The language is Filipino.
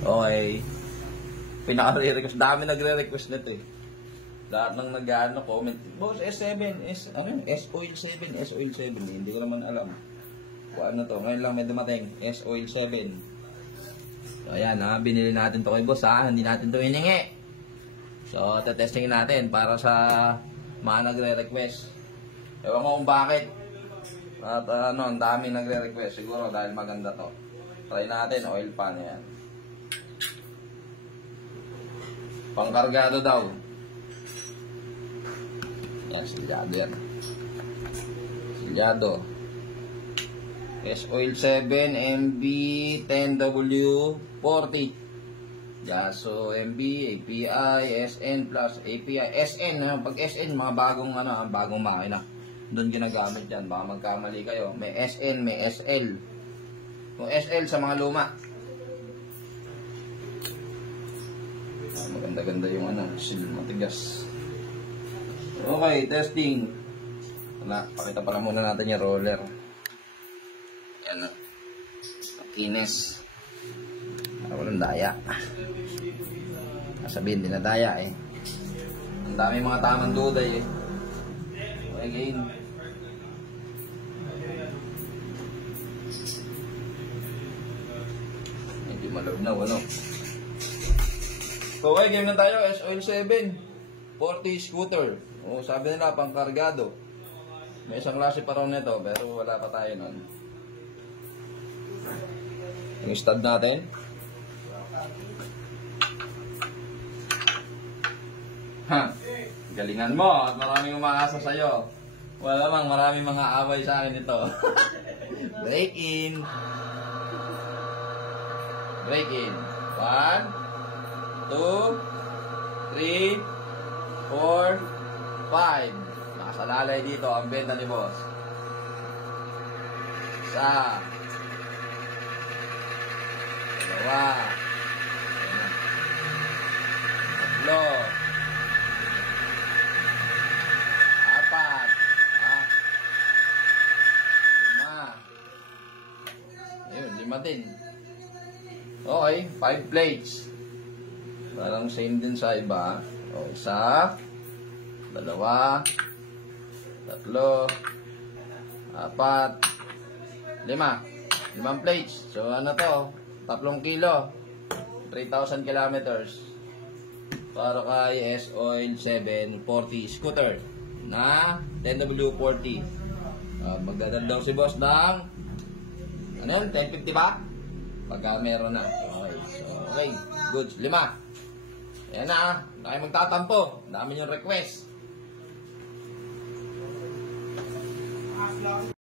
Okay. Pinaka-re-request. Dami nagre-request nito eh. Lahat ng nag-ano, comment. Boss, S7, S-Oil 7, S-Oil 7. Hindi ko naman alam. Kung ano to. Ngayon lang may dumating. S-Oil 7. So, ayan ha. Binili natin to kay boss ha. Hindi natin to hiningi. So, tetestingin natin para sa mga nagre-request. Ewan ko kung bakit. At ang daming nagre-request. Siguro dahil maganda to. Try natin. Oil pan yan. Pangkargado daw. Yan, silyado yan. Silyado. S-Oil 7 MB 10W40. Gaso MB, API, SN plus API. SN, pag SN, mga bagong bagong makina. Doon ginagamit yan. Baka magkamali kayo. May SN, may SL. Kung SL sa mga luma. Maganda-ganda yung seal matigas. Okay, testing. Pakita pala muna natin yung roller. Yan. Kinis. Walang daya. Sabihin din na daya eh. Ang dami mga tamang duday eh. Okay, again. Medyo malabnaw, ano? Okay, game na tayo. S-Oil 7 40 scooter. O, sabi nila pang kargado. May isang klase pa rin nito, pero wala pa tayo nun. Yung stud natin. Ha, galingan mo at maraming umaasa sa'yo. Wala mang maraming mga away sa akin ito. Break in. Break in. 1 2 3 4 5. Nakasalalay dito ang benta ni boss. Isa. Dalawa. Tatlo. Apat. Lima. Ayun, lima din. Okay, 5 plates. Parang same din sa iba. O, isa. Dalawa. Tatlo. Apat. Lima. 5 plates. So, ano to? 3 kilo. 3,000 kilometers. Para kay S-Oil 740 scooter na 10W40. Magdadal daw si boss ng ano yun? 1050 ba? Pagka meron na. Okay. So, okay. Goods. 5. Ayan na. Tayo magtatampo. Dami yung request.